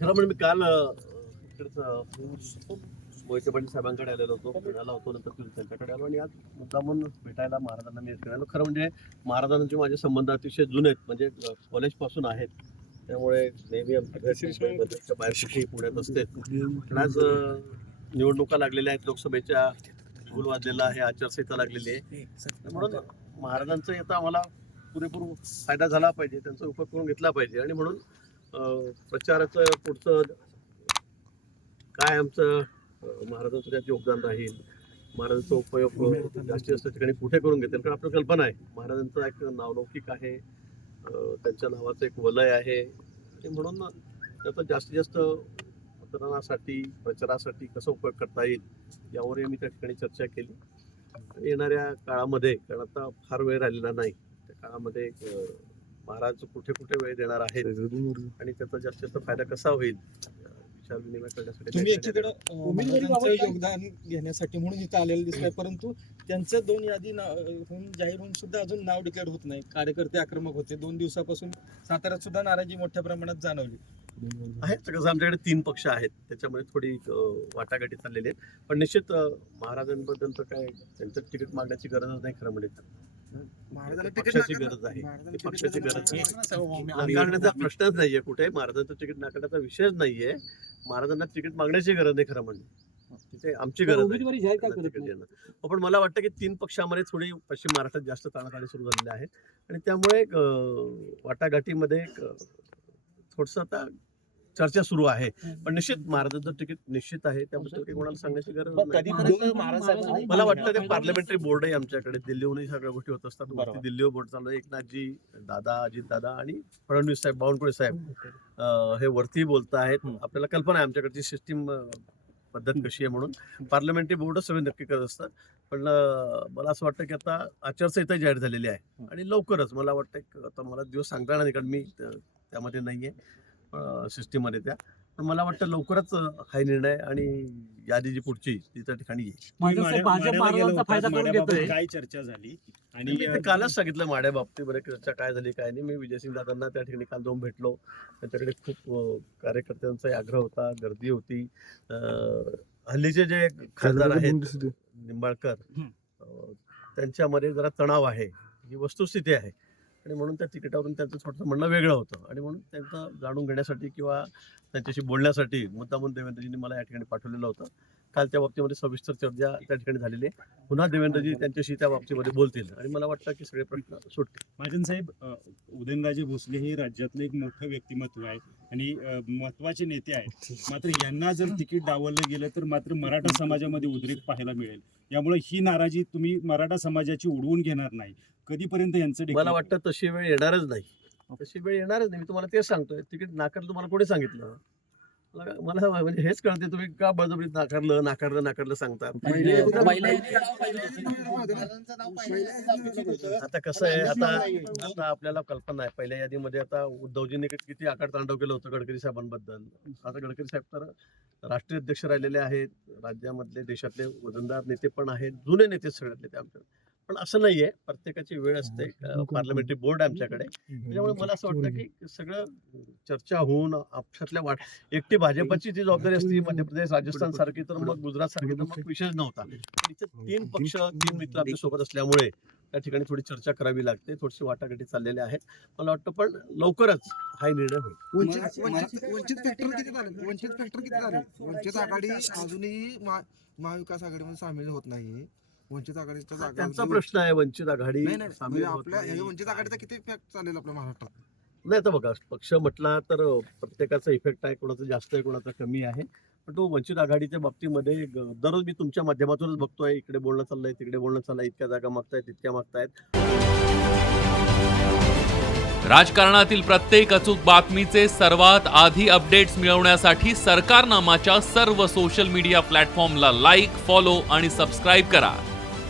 खरं म्हणजे मी काल मोहिते पाटील साहेबांकडे आलेलो होतो. पुण्याला होतो नंतर त्यांच्याकडे आलो आणि आज मुद्दामून भेटायला महाराजांना मी आलो. खरं म्हणजे महाराजांचे माझे संबंध अतिशय जुने आहेत. म्हणजे कॉलेजपासून आहेत. त्यामुळे नेहमी बाहेर कुठेही पुण्यात असते. पण आज निवडणुका लागलेल्या आहेत. लोकसभेच्या गुल वाजलेला आहे. आचारसंहिता लागलेली आहे. म्हणून महाराजांचा आता आम्हाला पुरेपूर फायदा झाला पाहिजे. त्यांचा उपयोग करून घेतला पाहिजे. आणि म्हणून प्रचाराचं पुढचं काय आमचं महाराजांचं त्यात योगदान राहील महाराजांचा उपयोग जास्तीत जास्त ठिकाणी कुठे करून घेतील? कारण आपली कल्पना आहे महाराजांचं एक नावलौकिक आहे त्यांच्या नावाचं एक वलय आहे. आणि म्हणून त्याचा जास्तीत जास्त मतदानासाठी प्रचारासाठी कसा उपयोग करता येईल यावरही मी त्या ठिकाणी चर्चा केली. येणाऱ्या काळामध्ये कारण आता फार वेळ राहिलेला नाही त्या काळामध्ये महाराज कुठे कुठे वेळ देणार आहेत आणि त्याचा जास्तीत जास्त फायदा कसा होईल? विचार विनिमय करण्यासाठी तुम्ही एकीकडे योगदान घेण्यासाठी म्हणून इथं आलेलं दिसतंय परंतु त्यांचं दोन यादी ना- होऊन जाहीर होऊन सुद्धा अजून नाव डिक्लेअर होत नाही. कार्यकर्ते आक्रमक होते. दोन दिवसापासून साताऱ्यात सुद्धा नाराजी मोठ्या प्रमाणात जाणवली. आहेत कसं आमच्याकडे तीन पक्ष आहेत. त्याच्यामध्ये थोडी वाटाघाटी चाललेली आहेत. पण निश्चित महाराजांबद्दल तर काय त्यांचं तिकीट मागण्याची गरजच नाही खरं म्हणजे. पक्षाची गरज आहे. पक्षाची गरज. नाकारण्याचा प्रश्नच नाहीये कुठे. महाराजांचं तिकीट नाकारण्याचा विषयच नाहीये. महाराजांना तिकीट मागण्याची गरज नाही खरं म्हणजे. तिथे आमची गरज आहे. पण मला वाटतं की तीन पक्षामध्ये थोडी पश्चिम महाराष्ट्रात जास्त ताणाताणी सुरू झालेल्या आहेत आणि त्यामुळे वाटाघाटीमध्ये थोडंसं आता चर्चा सुरू आहे. पण निश्चित महाराजांचं तिकीट निश्चित आहे. त्याबद्दल काही कोणाला सांगण्याची गरज नाही. मला वाटतं ते पार्लमेंटरी बोर्ड आहे आमच्याकडे. दिल्लीहूनही सगळ्या गोष्टी होत असतात. दिल्लीवर बोर्ड चालू एकनाथजी दादा अजित दादा आणि फडणवीस साहेब बावनकुळे साहेब अं, हे वरती बोलत आहेत आपल्याला कल्पना आहे आमच्याकडची सिस्टीम पद्धत कशी आहे म्हणून. पार्लमेंटरी बोर्डच सगळे नक्की करत असतात. पण मला असं वाटतं की आता आचारसंहिता जाहीर झालेली आहे. आणि लवकरच मला वाटतं आता मला दिवस सांगता येणार नाही कारण मी त्यामध्ये नाही आहे सिस्टीममध्ये त्या. पण मला वाटतं लवकरच हा निर्णय आणि यादी जी पुढची ती त्या ठिकाणी येईल. काय चर्चा झाली? आणि कालच सांगितलं माड्या बाबतीत बरे चर्चा काय झाली काय नाही. मी विजयसिंग दादांना त्या ठिकाणी काल जाऊन भेटलो. त्यांच्याकडे खूप कार्यकर्त्यांचा आग्रह होता गर्दी होती. हल्लीचे जे खासदार आहेत निंबाळकर त्यांच्यामध्ये जरा तणाव आहे. ही वस्तुस्थिती आहे. आणि म्हणून त्या तिकिटावरून त्यांचं थोडंसं म्हणणं वेगळं होतं. आणि म्हणून त्यांचं जाणून घेण्यासाठी किंवा त्यांच्याशी बोलण्यासाठी मुद्दामून देवेंद्रजींनी मला या ठिकाणी पाठवलेलं होतं. काल त्या बाबतीमध्ये सविस्तर चर्चा त्या ठिकाणी झालेली आहे. पुन्हा देवेंद्रजी त्यांच्याशी त्या बाबतीमध्ये बोलतील. आणि मला वाटतं की सगळे प्रश्न सुटतील. महाजन साहेब उदयनराजे भोसले हे राज्यातलं एक मोठं व्यक्तिमत्व आहे आणि महत्त्वाचे नेते आहेत. मात्र यांना जर तिकीट डावललं गेलं तर मात्र मराठा समाजामध्ये उद्रेक पाहायला मिळेल. यामुळे ही नाराजी तुम्ही मराठा समाजाची उडवून घेणार नाही. कधीपर्यंत यांचं मला वाटतं तशी वेळ येणारच नाही. तशी वेळ येणारच नाही. मी तुम्हाला तेच सांगतोय. तिकीट नाकारलं तुम्हाला कोणी सांगितलं? मला म्हणजे हेच कळते तुम्ही का बळजबरीत नाकारलं नाकारलं नाकारलं सांगता? आता कसं आहे आता आता आपल्याला कल्पना आहे. पहिल्या यादीमध्ये आता उद्धवजींनी किती आकार तांडव केलं होतं गडकरी साहेबांबद्दल. आता गडकरी साहेब तर राष्ट्रीय अध्यक्ष राहिलेले आहेत. राज्यामधले देशातले वजनदार नेते पण आहेत. जुने नेते सगळ्यातले ते आमच्या पण असं नाहीये. प्रत्येकाची वेळ असते. पार्लमेंटरी बोर्ड आमच्याकडे. त्याच्यामुळे मला असं वाटतं की सगळं चर्चा होऊन आपल्यातल्या वाट एकटी भाजपची जी जबाबदारी असते मध्य प्रदेश राजस्थान सारखी तर मग गुजरात सारखी तर मग विषयच नव्हता. पण इथे तीन पक्ष तीन मित्र आपल्यासोबत असल्यामुळे त्या ठिकाणी थोडी चर्चा करावी लागते. थोडीशी वाटाघाटी चाललेल्या आहेत. मला वाटतं पण लवकरच हा निर्णय होईल. वंचित फॅक्टर किती झाले? वंचित फॅक्टर किती झाले? वंचित आघाडी अजूनही महा- महाविकास आघाडीमध्ये सामील होत नाही वंचित आघाडीच्या जागा त्यांचा प्रश्न आहे वंचित आघाडी नाही नाही सामील म्हणजे होत आपल्या नाही. ह्या वंचित आघाडीचा किती फॅक्ट चालेल आपल्या महाराष्ट्रात? नाही तर बघा पक्ष म्हटला तर प्रत्येकाचा इफेक्ट आहे कोणाचा जास्त आहे कोणाचा कमी आहे. पण तो वंचित आघाडीच्या बाबतीमध्ये ग- दररोज मी तुमच्या माध्यमातूनच बघतोय इकडे बोलणं चाललंय तिकडे बोलणं चाललंय इतक्या जागा मागतायत तितक्या मागतायत. राजकारणातील प्रत्येक अचूक बातमीचे सर्वात आधी अपडेट्स मिळवण्यासाठी सरकारनामाच्या सर्व सोशल मीडिया प्लॅटफॉर्मला लाईक फॉलो आणि सबस्क्राईब करा.